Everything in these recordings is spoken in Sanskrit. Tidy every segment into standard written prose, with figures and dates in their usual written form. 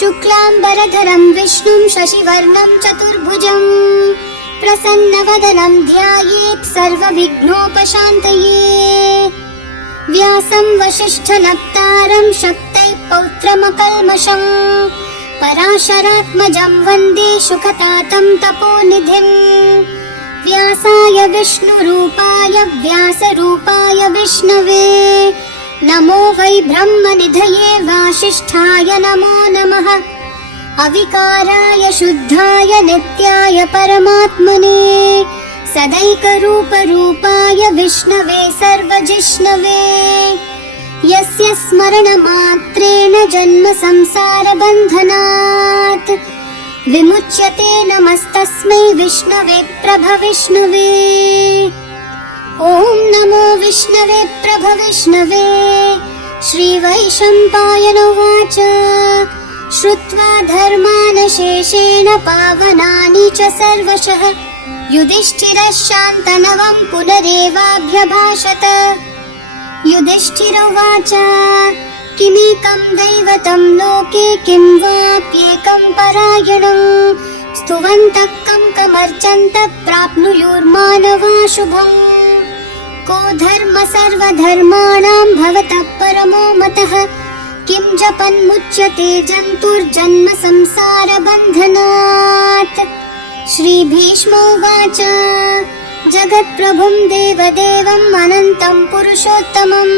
शुक्लांबरधरं विष्णुं शशिवर्णं चतुर्भुजं प्रसन्नवदनं ध्यायेत् सर्वविघ्नोपशान्तये। व्यासं वसिष्ठनप्तारं शक्तैः पौत्रमकल्मषं पराशरात्मजं वन्दे शुकतातं तपोनिधिं। व्यासाय विष्णुरूपाय व्यासरूपाय विष्णवे नमो वै ब्रह्मनिधये वासिष्ठाय नमो नमः। अविकाराय शुद्धाय नित्याय परमात्मने सदैकरूपरूपाय विष्णवे सर्वजिष्णवे। यस्य स्मरणमात्रेण जन्म संसारबन्धनात् विमुच्यते नमस्तस्मै विष्णवे प्रभविष्णवे। ॐ नमो विष्णवे प्रभविष्णवे। श्रीवैशम्पायन उवाच श्रुत्वा धर्मानशेषेण पावनानि च सर्वशः युधिष्ठिरः शान्तनवं पुनरेवाभ्यभाषत। युधिष्ठिर उवाच किमेकं दैवतं लोके किं वाप्येकं परायणं स्तुवन्तः कं कमर्चन्तः प्राप्नुयुर्मानवा शुभम्। को धर्म सर्वधर्माणां भवतः परमो मतः किं जपन्मुच्यते जन्तुर्जन्म संसारबन्धनात्। श्रीभीष्मोवाच जगत्प्रभुं देवदेवम् अनन्तं पुरुषोत्तमं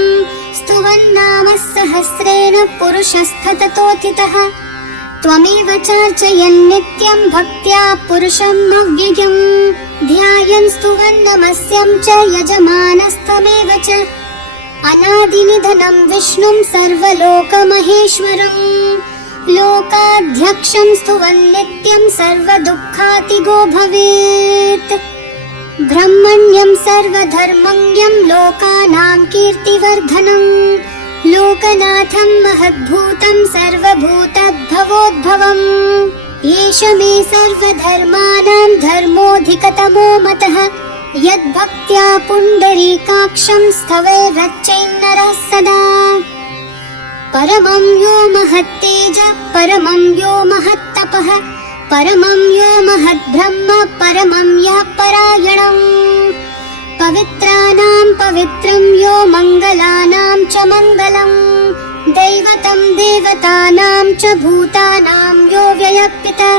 स्तुवन्नामः सहस्रेण पुरुषस्तततोथितः। त्वमेव चार्चयन् नित्यं भक्त्या पुरुषम् अव्ययम् ध्यायन् स्तुवन्नमस्यं च यजमानस्तमेव च। अनादिनिधनं विष्णुं सर्वलोकमहेश्वरं लोकाध्यक्षं स्तुवन् नित्यं सर्वदुःखातिगो भवेत्। ब्रह्मण्यं सर्वधर्मज्ञं लोकानां कीर्तिवर्धनं लोकनाथं महद्भूतं सर्वभूतभवोद्भवम्। एष मे सर्वधर्माणां धर्मोऽधिकतमो मतः यद्भक्त्या पुण्डरीकाक्षं स्तवैरर्चयन्नरः सदा। परमं यो महत्तेजः परमं यो महत्तपः परमं यो महद्ब्रह्म परमं यः परायणम्। पवित्राणां पवित्रं यो मङ्गलानां च मङ्गलम् दैवतं देवतानां च भूतानां यो व्ययपितः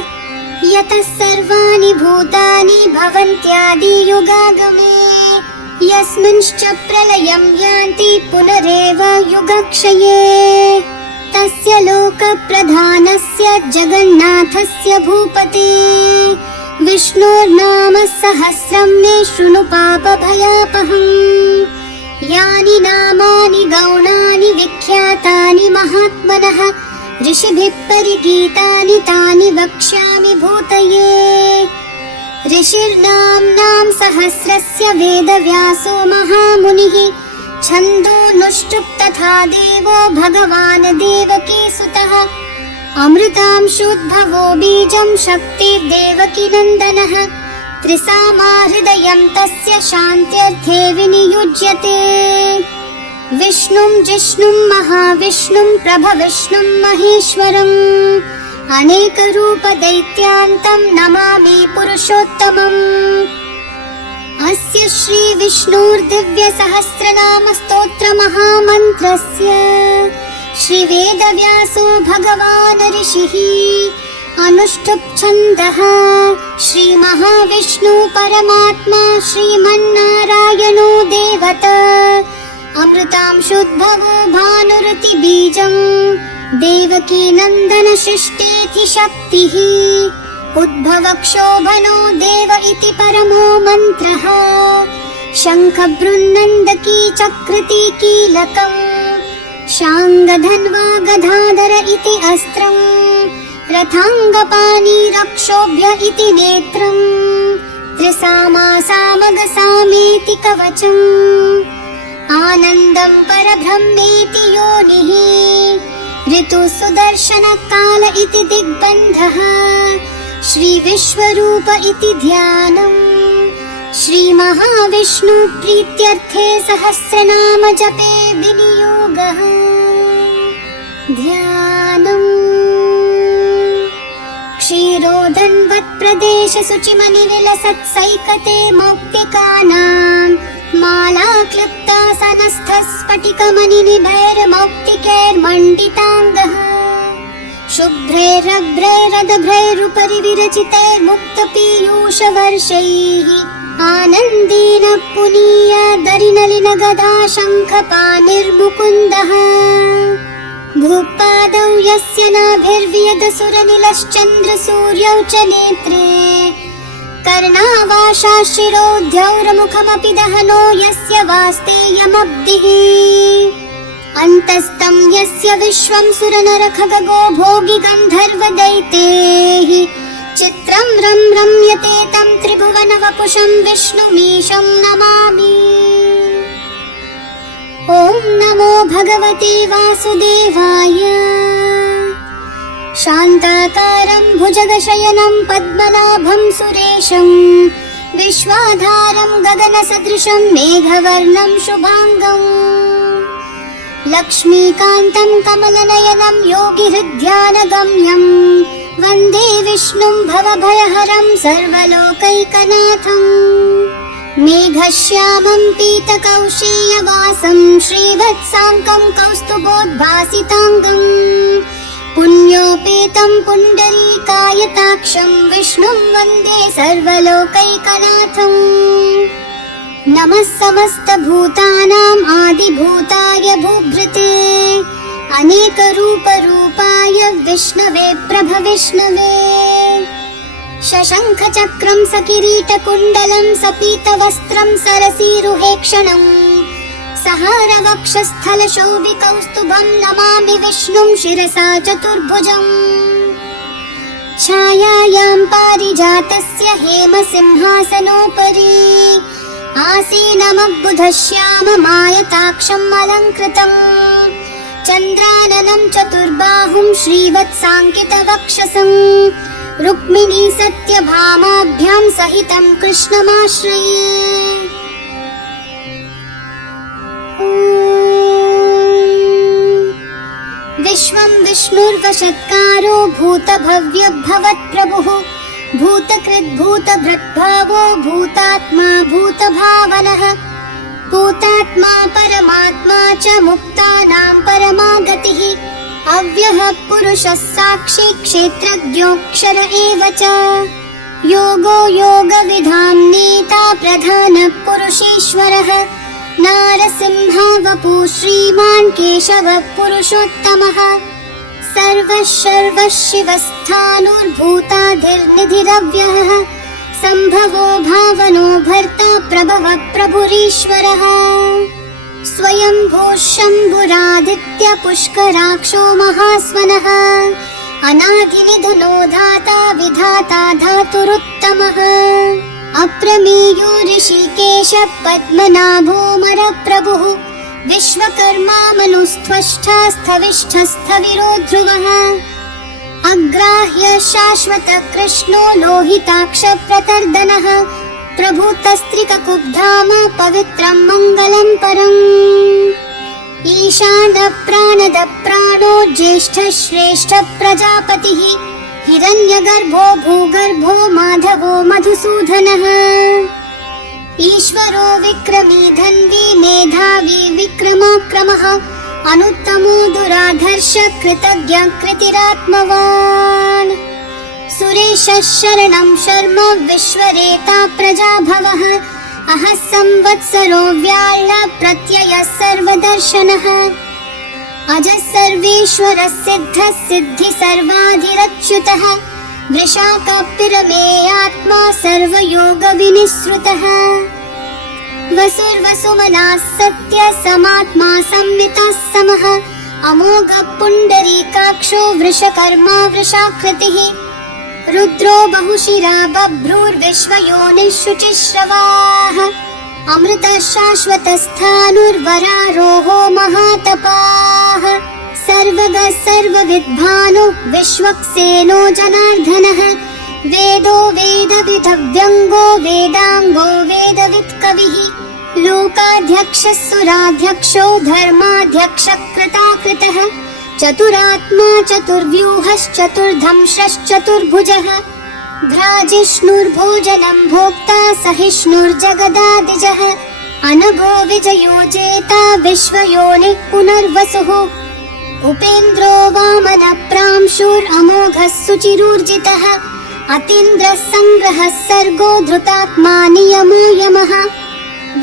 यतः सर्वाणि भूतानि भवन्त्यादियुगागमे यस्मिंश्च प्रलयं यान्ति पुनरेव युगक्षये। तस्य लोकप्रधानस्य जगन्नाथस्य भूपते विष्णोर्नाम सहस्रं मे शृणु पापभयापहम्। यानि नामानि गौणानि विख्यातानि महात्मनः ऋषिभिः परिगीतानि तानि वक्ष्यामि भूतये। ऋषिर्नाम्नां सहस्रस्य वेदव्यासो महामुनिः छन्दोनुष्टुप् तथा देवो भगवान् देवकीसुतः। अमृतांशोद्भवो बीजं शक्तिर्देवकीनन्दनः त्रिसामा हृदयं तस्य शान्त्यर्थे विनियुज्यते। विष्णुं जिष्णुं महाविष्णुं प्रभविष्णुं महेश्वरम् अनेकरूपदैत्यान्तं नमामि पुरुषोत्तमम्। अस्य श्रीविष्णोर्दिव्यसहस्रनामस्तोत्रमहामन्त्रस्य श्रीवेदव्यासो भगवान् ऋषिः अनुष्टुप् छन्दः श्रीमहाविष्णु परमात्मा श्रीमन्नारायणो देवता। अमृतांशोद्भवो भानुरतिबीजं देवकीनन्दनसृष्टेति शक्तिः उद्भवक्षोभनो देव इति परमो मन्त्रः। शङ्खबृन्नन्दकी चक्रति कीलकम् शाङ्गधन्वा गदाधर इति अस्त्रम् रथाङ्गपाणि रक्षोभ्य इति नेत्रम् त्रिसामा सामगसामेति कवचम् आनन्दं परब्रह्मेति योनिः ऋतुसुदर्शनकाल इति दिग्बन्धः श्रीविश्वरूप इति ध्यानम्। श्रीमहाविष्णु प्रीत्यर्थे सहस्रनाम जपे विनियोगः ध्यानम्। धन्वत्प्रदेश शुचिमनिविलसत्सैकते मौक्तिकानां माला क्लिप्ता सनस्थस्फटिकमणिनिभैर्मौक्तिकैर्मण्डिताङ्गः शुभ्रैरभ्रैरदभ्रैरुपरि विरचितैर्मुक्तपीयूषवर्षैः आनन्देन पुनीय दरिनलिनगदा शङ्खपाणिर्मुकुन्दः भूपादौ यस्य नाभिर्वियदसुरनिलश्चन्द्रसूर्यौ च नेत्रे कर्णावाशाशिरोद्यौर्मुखमपि दहनो यस्य वास्तेयमब्धिः अन्तस्तं यस्य विश्वं सुरनरखगो भोगि गन्धर्वदैतेः चित्रं रम्यते तं त्रिभुवनवपुषं विष्णुमीशं नमामि। ॐ नमो भगवते वासुदेवाय। शान्ताकारं भुजगशयनं पद्मनाभं सुरेशं विश्वाधारं गगनसदृशं मेघवर्णं शुभाङ्गम् लक्ष्मीकान्तं कमलनयनं योगिहृद्यानगम्यं वन्दे विष्णुं भवभयहरं सर्वलोकैकनाथम् मेघश्यामं पीतकौशेयवासं श्रीवत्साङ्कं कौस्तुभोद्भासिताङ्गम् पुण्योपेतं पुण्डरीकायताक्षं विष्णुं वन्दे सर्वलोकैकनाथम् नमः समस्तभूतानाम् आदिभूताय भूभृते अनेकरूपरूपाय विष्णवे प्रभविष्णवे शशङ्खचक्रं सकिरीटकुण्डलं सपीतवस्त्रं सरसीरुहेक्षणं सहारवक्षस्थलशोभिकौस्तुभं नमामि विष्णुं शिरसा चतुर्भुजम् छायायां पारिजातस्य हेमसिंहासनोपरि आसीनमद्बुधश्याममायताक्षम् अलङ्कृतम् चन्द्राननं चतुर्बाहुं श्रीवत्साङ्कितवक्षसं रुक्मिणी सत्यभामाभ्यां सहितं कृष्णमाश्रये विश्वं विष्णुर्वशत्कारो भूतभव्यभवत्प्रभुः भूतकृद्भूतभृद्भावो भूतात्मा भूतभावनः भूतात्मा परमात्मा च मुक्तानां परमागतिः अव्ययः पुरुषः साक्षी क्षेत्रज्ञोऽक्षर एव च योगो योगविधां नेता प्रधानः पुरुषेश्वरः नारसिंहः वपुः श्रीमान् केशवः पुरुषोत्तमः सर्वः शिवस्थाणुर्भूताधिर्निधिरव्ययः सम्भवो भावनो भर्ता प्रभवः प्रभुरीश्वरः स्वयंभूः शम्भुरादित्य पुष्कराक्षो महास्वनः अनादिनिधनो धाता विधाता धातुरुत्तमः अप्रमेयो ऋषिकेश पद्मनाभोऽमरप्रभुः विश्वकर्मा मनुस्त्वष्टा स्थविष्ठस्थविरो ध्रुवः अग्राह्य शाश्वत कृष्णो लोहिताक्ष प्रतर्दनः प्रभूतस्त्रिककुब्धाम पवित्रं मङ्गलं परम् ईशान प्राणद प्राणो ज्येष्ठ श्रेष्ठ प्रजापतिः हिरण्यगर्भो भूगर्भो माधवो मधुसूदनः ईश्वरो विक्रमी धन्वी मेधावी विक्रमाक्रमः अनुत्तमो दुराधर्ष कृतज्ञ कृतिरात्मवान् सुरेशः शरणं शर्म विश्वरेता प्रजाभवः अहः संवत्सरो व्याळ प्रत्ययः सर्वदर्शनः अजः सर्वेश्वरः सिद्धः सिद्धि सर्वाधिरच्युतः वृषाकपिरमेयात्मा सर्वयोगविनिःसृतः वसुर्वसुमनाः सत्य समात्मा संवितः समः अमोघ पुण्डरीकाक्षो वृषकर्मा वृषाकृतिः रुद्रो बहुशिरा बभ्रूर्विश्वयोनिः शुचिश्रवाः अमृतः शाश्वतस्थाणुर्वरारोहो महातपाः सर्वगः सर्वविद्भानो विश्वक्सेनो जनार्दनः वेदो वेदविदव्यङ्गो वेदाङ्गो वेदवित्कविः लोकाध्यक्षः सुराध्यक्षो धर्माध्यक्षः कृताकृतः चतुरात्मा चतुर्व्यूहश्चतुर्धंश्चतुर्भुजः भ्राजिष्णुर्भोजनं भोक्ता सहिष्णुर्जगदादिजः अनघो विजयो जेता विश्वयोनिः पुनर्वसुः उपेन्द्रो वामनप्रांशुरमोघः सुचिरूर्जितः अतीन्द्रः सङ्ग्रहः सर्गो धृतात्मा नियमो यमः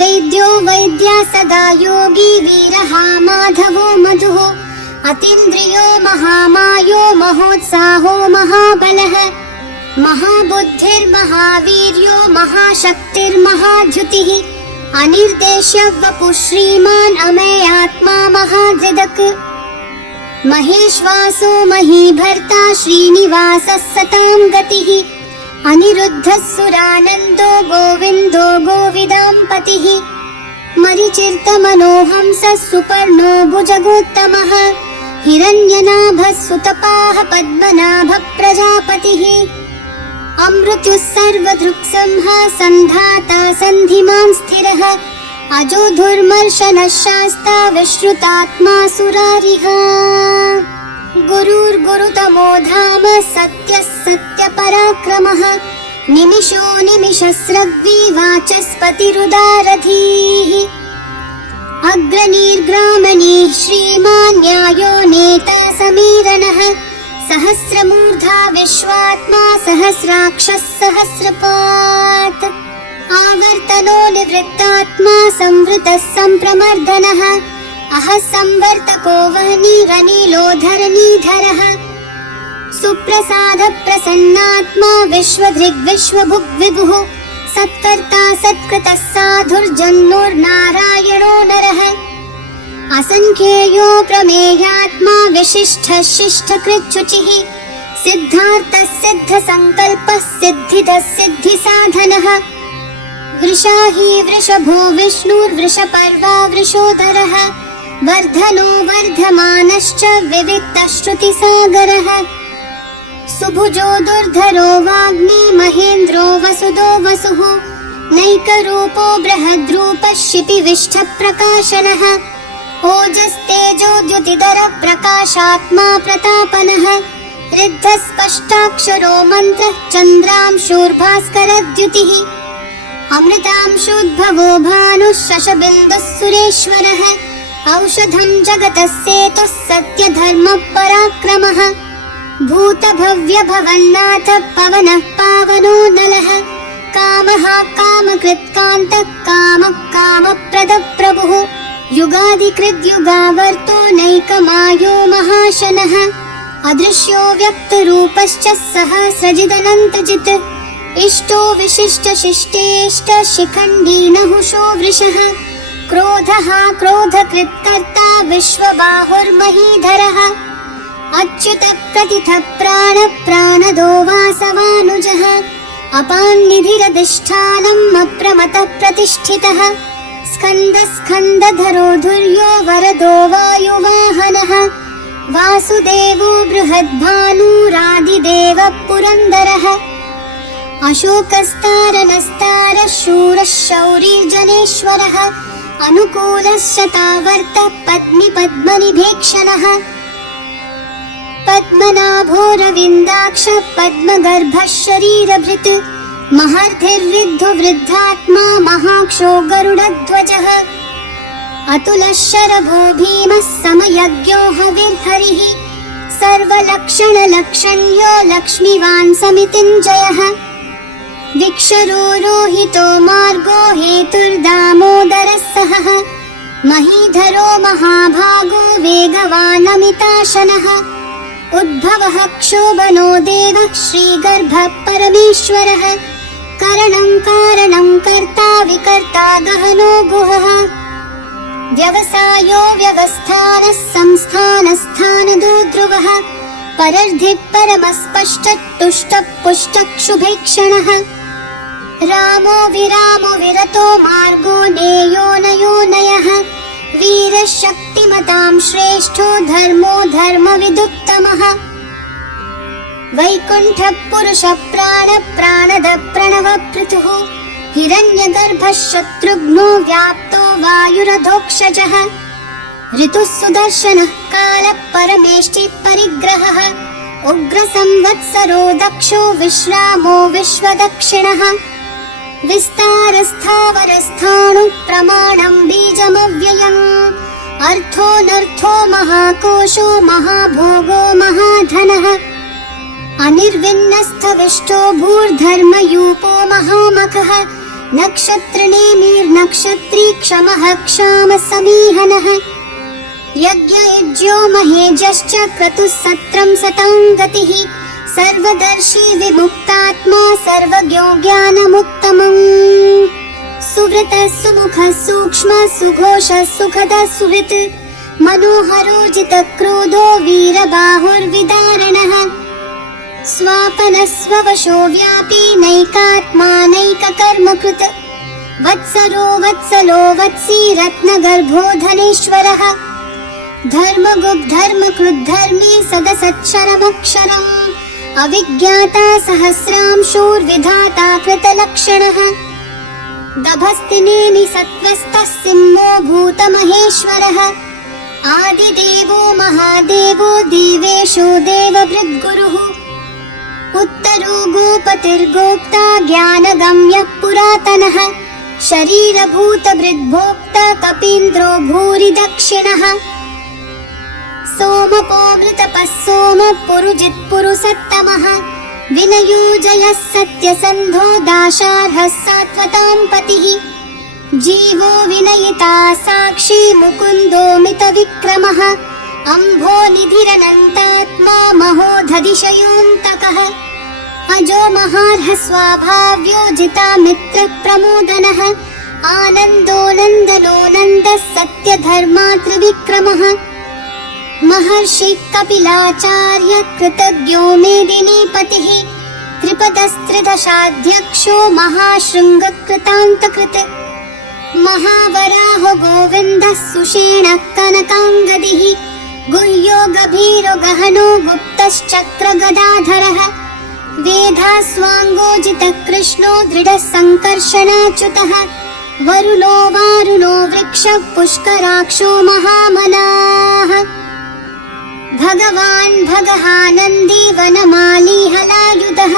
वैद्यो वैद्या सदा योगी वीरः माधवो मधुः अतीन्द्रियो महामायो महोत्साहो महाबलः महाबुद्धिर्महावीर्यो महाशक्तिर्महाद्युतिः अनिर्देश्य वपुः श्रीमान् अमेयात्मा महाधृदक् महेश्वासो महीभर्ता श्रीनिवासः सतां गतिः अनिरुद्धः सुरानन्दो गोविन्दो गोविदाम्पतिः मरिचिर्तमनोहंसः सुपर्णो भुजगोत्तमः हिरण्यनाभः सुतपाः पद्मनाभः प्रजापतिः अमृत्युः सर्वदृक्संहारः सन्धाता सन्धिमान् स्थिरः अजो धुर्मर्शनः शास्ता विश्रुतात्मा सुरारिः गुरुर्गुरुतमो धाम सत्यः सत्यपराक्रमः निमिषो निमिषस्रग्वी वाचस्पतिरुदारधीः अग्रनीर्ग्रामणीः श्रीमान् न्यायो नेता समीरणः सहस्रमूर्धा विश्वात्मा सहस्राक्षः सहस्रपात् आवर्तनो निवृत्तात्मा संवृतः सम्प्रमर्दनः अहः संवर्तको वह्निरनिलोधरनीधरः सुप्रसादः प्रसन्नात्मा विश्वधृग्विश्वभुग् विभुः सत्कर्ता सत्कृतः साधुर्जन्मोर्नारायणो नरः असंख्येयो प्रमेयात्मा विशिष्टः शिष्टकृच्छुचिः सिद्धार्थः सिद्धसङ्कल्पः सिद्धिदः सिद्धिसाधनः वृषाही वृषभो विष्णुर्वृषपर्वा वृषोदरः वर्धनो वर्धमानश्च विविक्तः श्रुतिसागरः सुभुजो दुर्धरो वाग्मी महेन्द्रो वसुदो वसुः नैकरूपो बृहद्रूपः शिपिविष्ठप्रकाशनः ओजस्तेजो द्युतिधरः प्रकाशात्मा प्रतापनः ऋद्धस्पष्टाक्षरो मन्त्रः चन्द्रांशूर्भास्करद्युतिः अमृतांशोद्भवो भानुः शशबिन्दुः सुरेश्वरः औषधं जगतः सेतुः सत्यधर्मपराक्रमः भूतभव्यभवन्नाथ पवनः पावनो नलः कामः कामकृत्कान्तः कामः कामप्रदः प्रभुः युगादिकृद्युगावर्तो नैकमायो महाशनः अदृश्यो व्यक्तरूपश्च सहस्रजिदनन्तजित् इष्टो विशिष्टशिष्टेष्ट शिखण्डी नहुषो वृषः क्रोधः क्रोधकृत्कर्ता विश्वबाहुर्महीधरः अच्युत प्रतिथ प्राण प्राणदो वासवानुजः अपान्निधिरधिष्ठानम् अप्रमतः प्रतिष्ठितः स्कन्दस्कन्दधरो धुर्यो वरदो वायुवाहनः वासुदेवो बृहद्भानुरादिदेवः पुरन्दरः अशोकस्तारनस्तारः शूरः शौरिर्जनेश्वरः अनुकूलः शतावर्तः पद्मिपद्मनिभेक्षणः पद्मनाभोरविन्दाक्ष पद्मगर्भः शरीरभृत् महर्धिर्विद्धो वृद्धात्मा महाक्षो गरुडध्वजः अतुलः शरभो भीमः समयज्ञो हविर्हरिः सर्वलक्षणलक्षण्यो लक्ष्मीवान् समितिञ्जयः विक्षरो रोहितो मार्गो हेतुर्दामोदरः सहः महीधरो महाभागो वेगवानमिताशनः उद्भवः क्षोभनो देवः श्रीगर्भः परमेश्वरः करणं कारणं कर्ता विकर्ता गहनो गुहः व्यवसायो व्यवस्थानः संस्थानस्थानदो ध्रुवः परर्धिः परमस्पष्टतुष्टः पुष्टः शुभेक्षणः रामो विरामो विरतो मार्गो नेयो नयो नयः वीरः शक्तिमतां श्रेष्ठो धर्मो धर्मविदुत्तमः वैकुण्ठः पुरुषः प्राणदः प्रणवपृथुः हिरण्यगर्भः शत्रुघ्नो व्याप्तो वायुरधोक्षजः ऋतुः सुदर्शनः कालः परमेष्ठिः परिग्रहः उग्रसंवत्सरो दक्षो विश्रामो विश्वदक्षिणः विस्तारस्थावरस्थाणु प्रमाणं बीजमव्ययम् अर्थोऽनर्थो महाकोशो महाभोगो महाधनः अनिर्विन्नस्थविष्टो भूर्धर्मयूपो महामखः नक्षत्रनेमिर्नक्षत्री क्षमः क्षामसमीहनः यज्ञयुज्यो महेजश्च क्रतुः सत्रं सतां गतिः सर्वदर्शी विमुक्तात्मा सर्वज्ञो ज्ञानमुत्तमम् सुव्रतः सुमुखः सूक्ष्मः सुघोषः सुखदः सुहृत् मनोहरो जितक्रोधो वीरबाहुर्विदारणः स्वापनः स्ववशो व्यापी नैकात्मा नैककर्मकृत् वत्सरो वत्सलो वत्सी रत्नगर्भो धनेश्वरः धर्मगुप्धर्मकृद्धर्मी सदसच्छरमक्षरम् अविज्ञाता सहस्रांशोर्विधाता कृतलक्षणः दभस्तिनेमि सत्त्वस्तः सिंहो भूतमहेश्वरः आदिदेवो महादेवो देवेशो देवभृद्गुरुः उत्तरो गोपतिर्गोप्ता ज्ञानगम्यः पुरातनः शरीरभूतभृद्भोक्ता कपीन्द्रो भूरि दक्षिणः सोमपोऽमृतपः सोमः पुरुजित्पुरुषोत्तमः विनयोजयः सत्यसन्धो दाशार्हः सात्वतां पतिः जीवो विनयिता साक्षी मुकुन्दोमितविक्रमः अम्भो निधिरनन्तात्मा महोधधिशयोऽन्तकः अजो महार्ह स्वाभाव्यो जितामित्रप्रमोदनः आनन्दो नन्दनो नन्दः सत्यधर्मा त्रिविक्रमः महर्षि कपिलाचार्य कृतज्ञो मेदिनीपतिः त्रिपदस्त्रिदशाध्यक्षो महाशृङ्गकृतान्तकृत् महावराहो गोविन्दः सुषेणः कनकाङ्गदिः गुह्यो गभीरो गहनो गुप्तश्चक्रगदाधरः वेधास्वाङ्गोजितः कृष्णो दृढः सङ्कर्षणाच्युतः वरुणो वारुणो वृक्षः पुष्कराक्षो महामनाः भगवान् भगहानन्दी वनमाली हलायुधः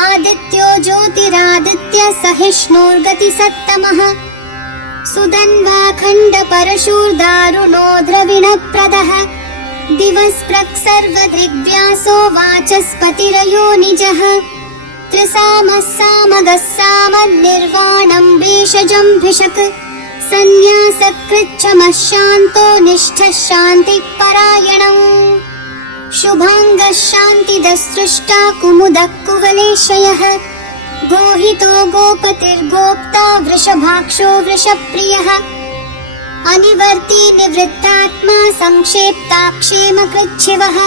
आदित्यो ज्योतिरादित्य सहिष्णुर्गतिसत्तमः सुदन्वाखण्डपरशूर्दारुणो द्रविणप्रदः दिवस्पृक् सर्वदृग्व्यासो वाचस्पतिरयो निजः त्रिसामः सामगः सामन्निर्वाणं भेषजं भिषक् सन्न्यासकृच्छमः शान्तो निष्ठः शान्तिपरायणम् शुभाङ्गः शान्तिदस्सृष्टा कुमुदः कुवलेशयः गोहितो गोपतिर्गोप्ता वृषभाक्षो वृषप्रियः अनिवर्ती निवृत्तात्मा संक्षेप्ताक्षेमकृच्छिवः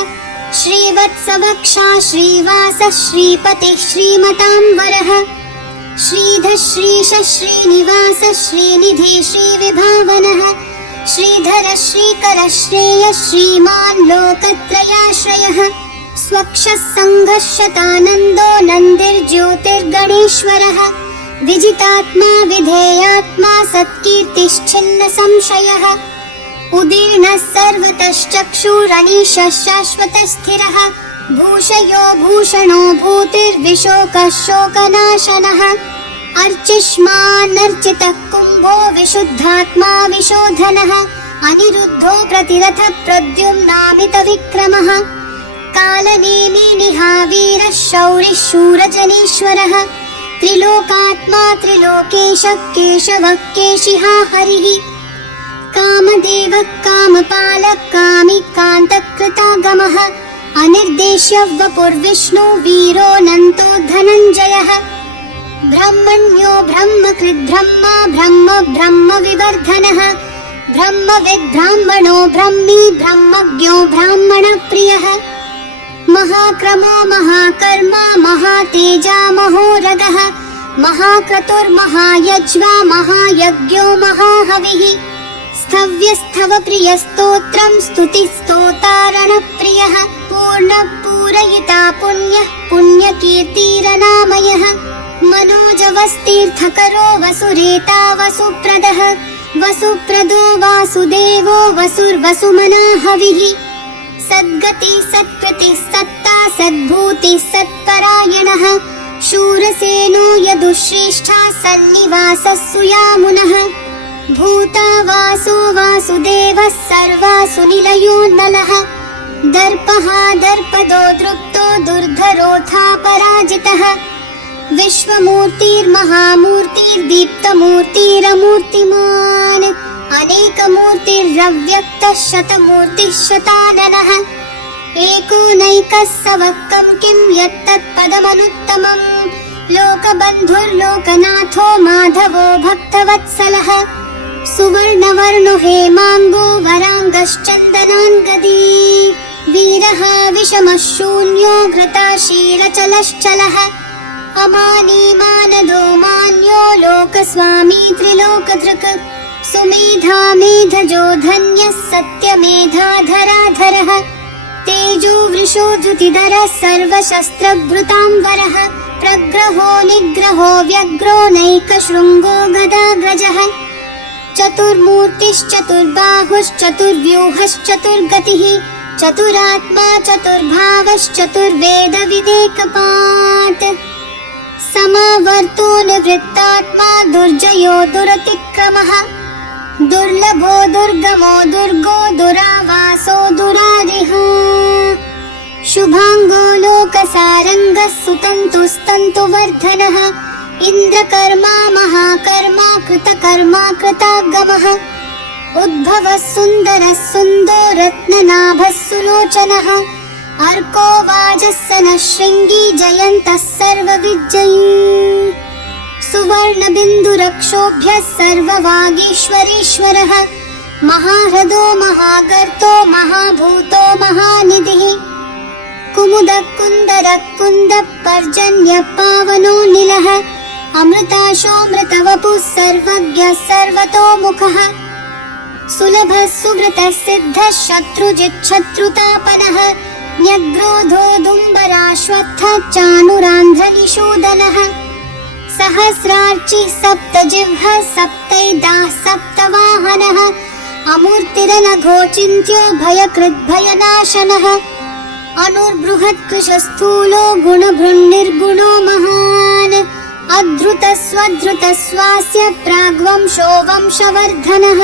श्रीवत्सवक्षा श्रीवासः श्रीपतिः श्रीमताम्बरः श्रीधः श्रीशः श्रीनिवासः श्रीनिधि श्रीविभावनः श्रीधरः श्रीकरः श्रेयः श्रीमान् लोकत्रयाश्रयः स्वक्षः सङ्घः शतानन्दो नन्दिर्ज्योतिर्गणेश्वरः विजितात्मा विधेयात्मा सत्कीर्तिश्छिन्न संशयः उदीर्णः सर्वतश्चक्षुरनीशः शाश्वतस्थिरः भूषयो भूषणो भूतिर्विशोकः शोकनाशनः अर्चिष्मान्नर्चितः कुम्भो विशुद्धात्मा विशोधनः अनिरुद्धो प्रतिरथः प्रद्युम्नामितविक्रमः कालनेमि निहावीरः शौरिः शूरजनेश्वरः त्रिलोकात्मा त्रिलोकेशः केशवः केशिहा हरिः कामदेवः कामपालः कामिकान्तकृतागमः अनिर्देश्य वपुर्विष्णु वीरोऽनन्तो धनञ्जयः ब्रह्मण्यो ब्रह्मकृद्ब्रह्मा ब्रह्म ब्रह्मविवर्धनः ब्रह्मविद्ब्राह्मणो ब्रह्मी ब्रह्मज्ञो ब्राह्मणप्रियः महाक्रमो महाकर्मा महातेजा महोरगः महाक्रतुर्महायज्वा महायज्ञो महाहविः स्थव्यस्थवप्रियस्तोत्रं स्तुतिस्तोतारणप्रियः पूर्णपूरयिता पुण्यः पुण्यकीर्तिरनामयः मनोजवस्तीर्थकरो वसुरेता वसुप्रदः वसुप्रदो वासुदेवो वसुर्वसुमना हविः सद्गति सत्कृति सत्ता सत्यमूर्तिः सत्परायणः शूरसेनो यदुश्रेष्ठा सन्निवासः सुयामुनः भूता वासो वासुदेवः सर्वासु निलयो नलः दर्पः दर्पदो दृप्तो दुर्धरोऽथा पराजितः विश्वमूर्तिर्महामूर्तिर्दीप्तमूर्तिरमूर्तिमान् अनेकमूर्तिरव्यक्तः शतमूर्तिः शताननः एकोनैकः सवक्कं किं यत्तत्पदमनुत्तमम् लोकबन्धुर्लोकनाथो माधवो भक्तवत्सलः सुवर्णवर्णो हेमाङ्गो वराङ्गश्चन्दनाङ्गदी वीरः विषमः शून्यो घृताशीरचलश्चलः अमानी मानदो मान्यो लोकस्वामी त्रिलोकधृक् सुमेधा मेधजो धन्यः सत्यमेधाधराधरः तेजो वृषो धृतिधरः सर्वशस्त्रभृताम्बरः प्रग्रहो निग्रहो व्यग्रो नैकशृङ्गो गदाग्रजः चतुर्मूर्तिश्चतुर्बाहुश्चतुर्व्यूहश्चतुर्गतिः चतुरात्मा चतुर्भावश्चतुर्वेदविदेकपात् समावर्तो निवृत्तात्मा दुर्जयो दुरतिक्रमः दुर्लभो दुर्गमो दुर्गो दुरावासो दुरारिः शुभाङ्गो लोकसारङ्गः सुतन्तुस्तन्तुवर्धनः इन्द्रकर्मा महाकर्मा कृतकर्मा कृतागमः उद्भवः सुन्दरः सुन्दो रत्ननाभः सुलोचनः अर्को वाजस्सनः शृङ्गी जयन्तः सर्वविजयी सुवर्णबिन्दुरक्षोभ्यः सर्ववागीश्वरेश्वरः महाह्रदो महागर्तो महाभूतो महानिधिः कुमुदः कुन्दरः कुन्दः पर्जन्यः पावनो निलः अमृताशोऽमृतवपुः सर्वज्ञः सर्वतोमुखः सुलभः सुव्रतः सिद्धः शत्रुजिच्छत्रुतापनः न्यग्रोधो दुम्बराश्वत्थः चाणुरान्ध्रनिषूदनः सहस्रार्चिः सप्तजिह्वः सप्तैदाः सप्तवाहनः अमूर्तिरनघोचिन्त्यो भयकृद्भयनाशनः अनुर्बृहत्कृशस्थूलो गुणभृन्निर्गुणो महान् अधृतस्वधृतस्वास्य प्राग्वंशो वंशवर्धनः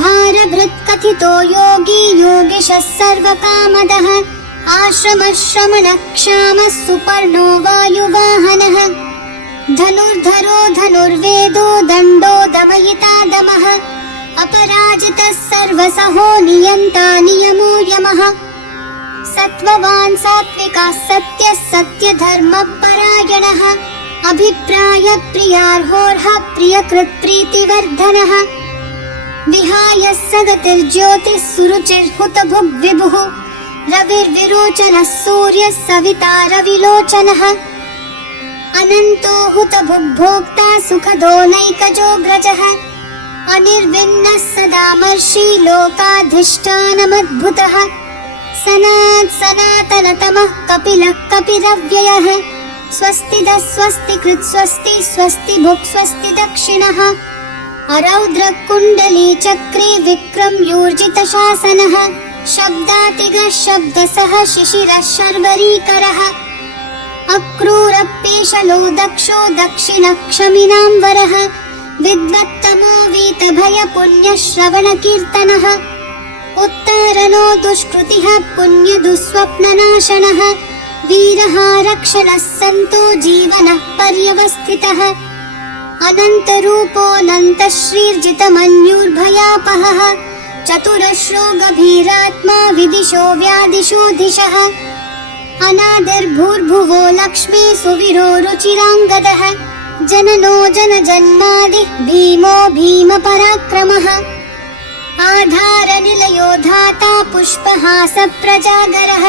भारभृत्कथितो योगी योगिशः सर्वकामदः आश्रमः श्रमणः क्षामः सुपर्णो वायुवाहनः धनुर्धरो धनुर्वेदो दण्डो दमयिता दमः अपराजितः सर्वसहो नियन्ता नियमो यमः सत्त्ववान् सात्विकः सत्यः सत्यधर्मपरायणः अभिप्रायप्रियार्होर्हः प्रियकृत्प्रीतिवर्धनः विहाय सगतिर्ज्योतिः सुरुचिर्हुतभुग्विभुः रविर्विरोचनः सूर्यः सविता रविलोचनः अनन्तो हुतभुग्भोक्ता सुखदो नैकजोऽग्रजः अनिर्विन्नः सदामर्षि लोकाधिष्ठानमद्भुतः सनातनतमः कपिलः कपिरव्ययः स्वस्तिदः स्वस्तिकृत् स्वस्ति स्वस्तिभुक् स्वस्ति दक्षिणः अरौद्रः कुण्डली चक्रे विक्रम्यूर्जितशासनः शब्दातिगः शब्दसः शिशिरः शर्वरीकरः अक्रूरपेशलो दक्षो दक्षिणः क्षमिनाम्बरः विद्वत्तमो वीतभयपुण्यश्रवणकीर्तनः उत्तारणो दुष्कृतिः पुण्यदुःस्वप्ननाशनः वीरः रक्षणः सन्तो जीवनः पर्यवस्थितः अनन्तरूपोऽनन्तश्रीर्जितमन्युर्भयापहः चतुरश्रो गभीरात्मा विदिशो व्यादिशो दिशः अनादिर्भूर्भुवो लक्ष्मी सुवीरो रुचिराङ्गदः जननो जनजन्मादिः भीमो भीमपराक्रमः आधारनिलयो धाता पुष्पहासप्रजागरः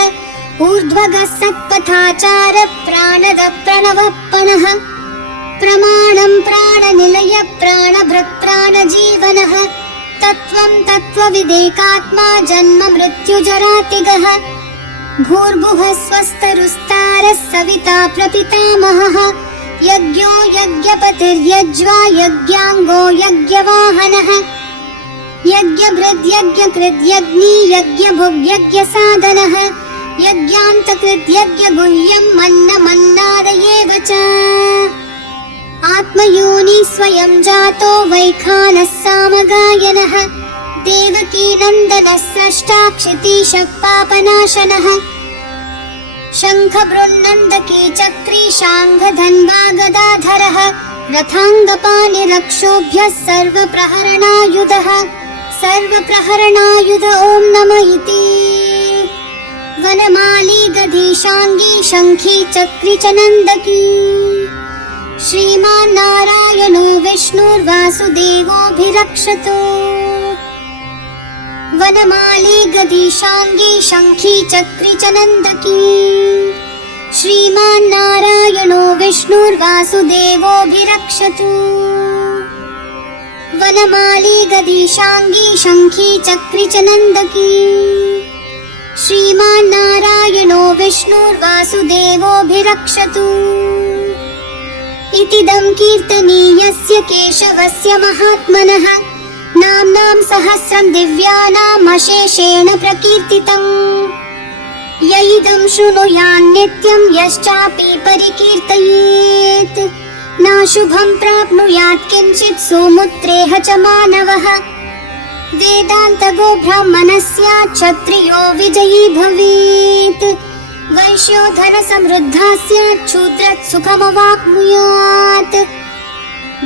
ऊर्ध्वगः सत्पथाचार प्राणदः प्रणवप्पनः प्रमाणं प्राणनिलय प्राणभृत् प्राणजीवनः तत्त्वं तत्त्वविदेकात्मा जन्म मृत्युजरातिगः भूर्भुवः स्वस्तरुस्तारः सविता प्रपितामहः यज्ञो यज्ञपतिर्यज्वा यज्ञाङ्गो यज्ञवाहनः यज्ञभृद्यज्ञकृद्यग्नि यज्ञभुग्यज्ञसाधनः यज्ञान्तकृद्यज्ञगुह्यं मन्नमन्नादयेव च आत्मयोनि स्वयं जातो वैखानः सामगायनः देवकी नन्दनः स्रष्टा क्षितीशः पापनाशनः शङ्खबृन्नन्दकी चक्री शाङ्खधन्वा गदाधरः रथाङ्गपाणिरक्षोभ्यः सर्वप्रहरणायुधः सर्वप्रहरणायुध ॐ नम इति वनमाली गदीशाङ्गी शङ्खी चक्री च नन्दकी श्रीमान् नारायणो विष्णुर्वासुदेवोऽभिरक्षतु वनमाली गदीशाङ्गी शङ्खी चक्री च नन्दकी श्रीमान् नारायणो विष्णुर्वासुदेवोऽभिरक्षतु वनमाली गदीशाङ्गी शङ्खी चक्री च नन्दकी श्रीमान् नारायणो विष्णुर्वासुदेवोऽभिरक्षतु इतिदं कीर्तनीयस्य केशवस्य महात्मनः नाम्नां सहस्रं दिव्यानामशेषेण प्रकीर्तितम् य इदं शृणुयान्नित्यं यश्चापि परिकीर्तयेत् नाशुभं प्राप्नुयात् किञ्चित् सोमुत्रेह च मानवः वेदान्तगो ब्राह्मणः स्यात् क्षत्रियो विजयी भवेत् वैश्यो धनसमृद्धः स्यात् शूद्रः सुखमवाप्नुयात्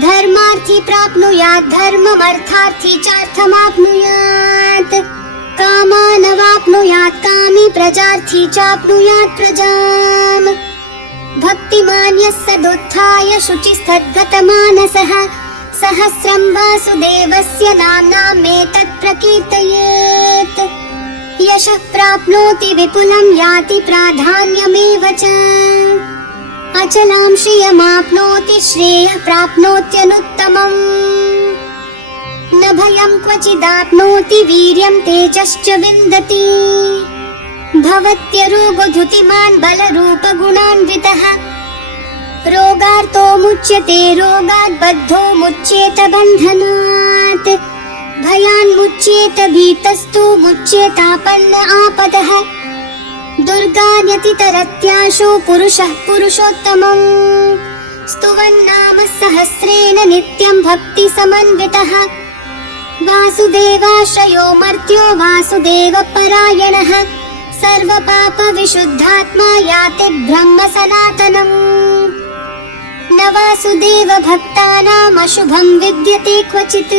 धर्मार्थी प्राप्नुयात् धर्ममर्थार्थी चार्थमाप्नुयात् कामानवाप्नुयात् कामी प्रजार्थी चाप्नुयात् प्रजाम् भक्तिमान् यः सदुत्थाय शुचिस्तद्गतमानसः सहस्रं वासुदेवस्य नाम्नामेतत् प्रकीर्तयेत् यशः प्राप्नोति विपुलं याति प्राधान्यमेव च अचलां श्रियमाप्नोति श्रेयः प्राप्नोत्यनुत्तमम् न भयं क्वचिदाप्नोति वीर्यं तेजश्च विन्दति भवत्यरोगधुतिमान् बलरूपगुणान्वितः रोगार्तो मुच्यते रोगात् बद्धो मुच्येत बन्धनात् भयान्मुच्येत भीतस्तु मुच्येतापन्न आपदः दुर्गान्यतितरत्याशु पुरुषः पुरुषोत्तमम् स्तुवन्नाम सहस्रेण नित्यं भक्तिसमन्वितः वासुदेवाश्रयो मर्त्यो वासुदेवपरायणः सर्वपापविशुद्धात्मा याति ब्रह्म सनातनम् न वासुदेवभक्तानामशुभं विद्यते क्वचित्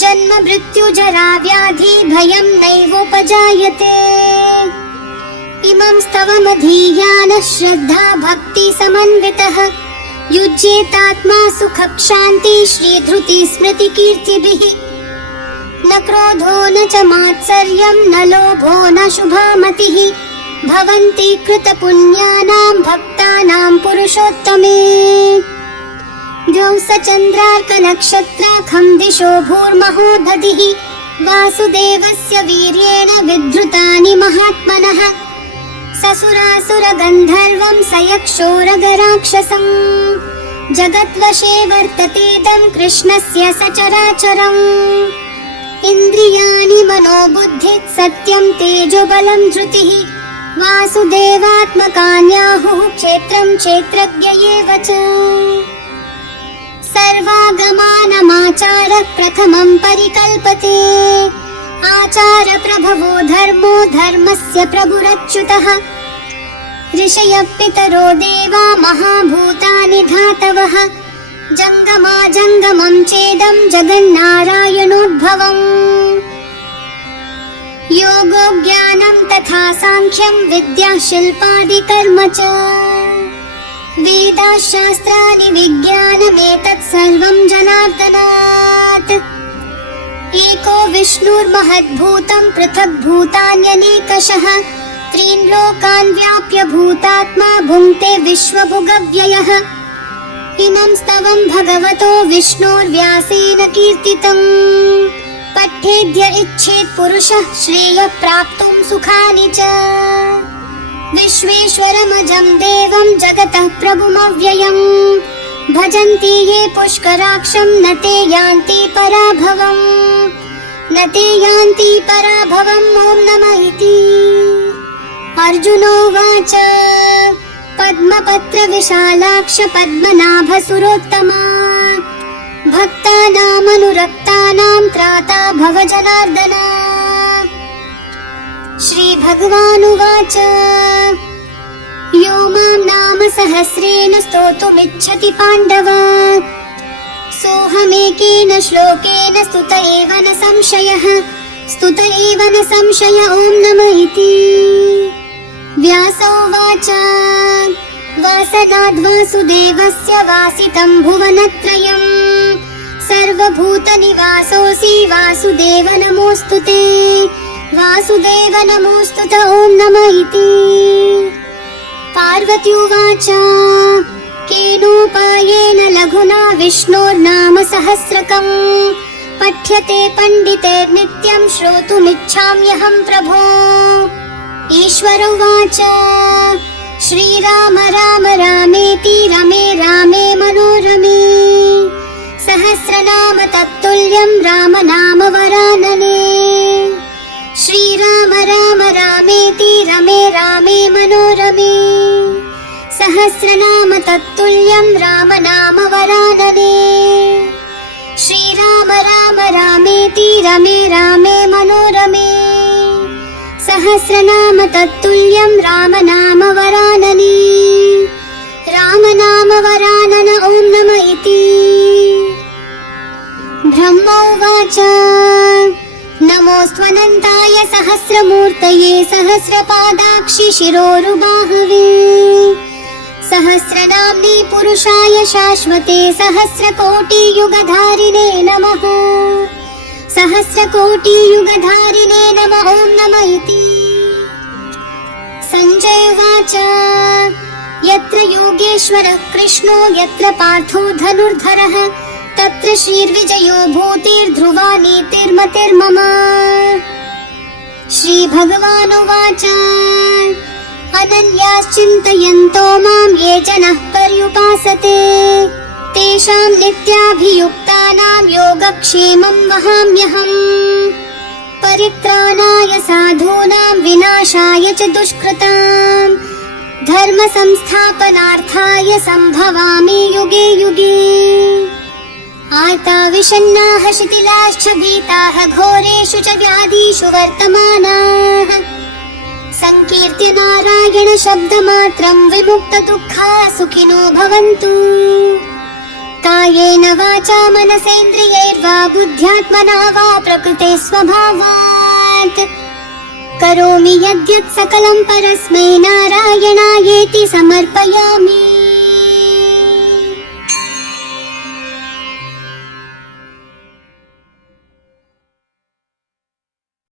जन्म मृत्यु जरा व्याधि भयं नैवोपजायते इमं स्तवमधीयानः श्रद्धा भक्ति समन्वितः युज्येतात्मा सुखक्षान्ति श्रीधृति स्मृति कीर्तिभिः न क्रोधो न च मात्सर्यं न लोभो न शुभामतिः भवन्ति कृतपुण्यानां भक्तानां पुरुषोत्तमे द्यौ स चन्द्रार्कनक्षत्राखं दिशो भूर्महोदधिः वासुदेवस्य वीर्येण विधृतानि महात्मनः ससुरासुरगन्धर्वं सयक्षोरगराक्षसम् जगद्वशे वर्ततेदं कृष्णस्य सचराचरम् इन्द्रियाणि मनोबुद्धिः सत्यं तेजोबलं धृतिः वासुदेवात्मकान्याहुः क्षेत्रं क्षेत्रज्ञ एव च सर्वागमानमाचारः प्रथमं परिकल्पते आचार प्रभवो धर्मो धर्मस्य प्रभुरच्युतः ऋषयः पितरो देवा महाभूतानि धातवः जङ्गमा जङ्गमं चेदं जगन्नारायणोद्भवम् योगो ज्ञानं तथा साङ्ख्यं विद्या शिल्पादिकर्म च वेदाशास्त्राणि विज्ञानमेतत् सर्वं जनार्दनात् एको विष्णुर्महद्भूतं पृथग्भूतान्यनेकशः त्रीन् लोकान् व्याप्य भूतात्मा भुङ्क्ते विश्वभुगव्ययः इमं स्तवं भगवतो विष्णोर्व्यासेन कीर्तितम् पठ्येद्य इच्छेत् पुरुषः श्रेयः प्राप्तुं सुखानि च विश्वेश्वरमजं देवं जगतः प्रभुमव्ययम् भजन्ति ये पुष्कराक्षं न ते यान्ति पराभवम् ॐ नमः इति अर्जुनोवाच पद्मपत्रविशालाक्ष पद्मनाभसुरोत्तमा भक्तानामनुरक्तानां त्राता भव जनार्दन। श्रीभगवानुवाच यो मां नाम सहस्रेण स्तोतुमिच्छति पाण्डव सोऽहमेकेन श्लोकेन स्तुत एव न संशयः ॐ नमः इति। व्यासोवाच वासनाद्वासुदेवस्य वासितं भुवनत्रयं सर्वभूतनिवासोऽसि वासुदेव नमोऽस्तु ते वासुदेव नमोऽस्तु ते ॐ नमः इति। पार्वत्युवाच केनोपायेन लघुना विष्णोर्नाम सहस्रकम् पठ्यते पण्डितैर्नित्यं श्रोतुमिच्छाम्यहं प्रभो। ईश्वर उवाच श्रीराम राम रामेति रमे रामे मनोरमे सहस्रनाम तत्तुल्यं राम नाम वरानने। श्रीराम राम रामेति रमे रामे मनोरमे सहस्रनाम तत्तुल्यं राम नाम वरानने। श्रीराम राम रामेति रमे रामे मनोरमे सहस्रनाम तत्तुल्यं राम नाम वरानने। राम नाम वरानन ॐ नमः इति। ब्रह्मोवाच नमोऽस्त्वनन्ताय सहस्रमूर्तये सहस्रपादाक्षि शिरोरुबाहवे सहस्रनाम्नि पुरुषाय शाश्वते सहस्रकोटियुगधारिणे नमः सहस्रकोटियुगधारिणे नमः ॐ नमः इति। सञ्जय उवाच यत्र योगेश्वरः कृष्णो यत्र पार्थो धनुर्धरः तत्र श्रीर्विजयो भूतिर्ध्रुवा नीतिर्मतिर्मम। श्रीभगवानुवाच अनन्याश्चिन्तयन्तो मां ये जनाः पर्युपासते तेषां नित्याभियुक्तानां योगक्षेमं वहाम्यहम्। परित्राणाय साधूनां विनाशाय च दुष्कृतां धर्म संस्थापनार्थाय सम्भवामि युगे युगे। आर्ता विषण्णाः शिथिलाश्च भीताः घोरेषु च व्याधिषु वर्तमानाः संकीर्त्य नारायण शब्दमात्रं विमुक्तदुःखाः सुखिनो भवन्तु। कायेन वाचा मनसेन्द्रियैर्वा बुद्ध्यात्मना वा प्रकृते स्वभावात् करोमि यद्यत् सकलं परस्मै नारायणायेति समर्पयामि।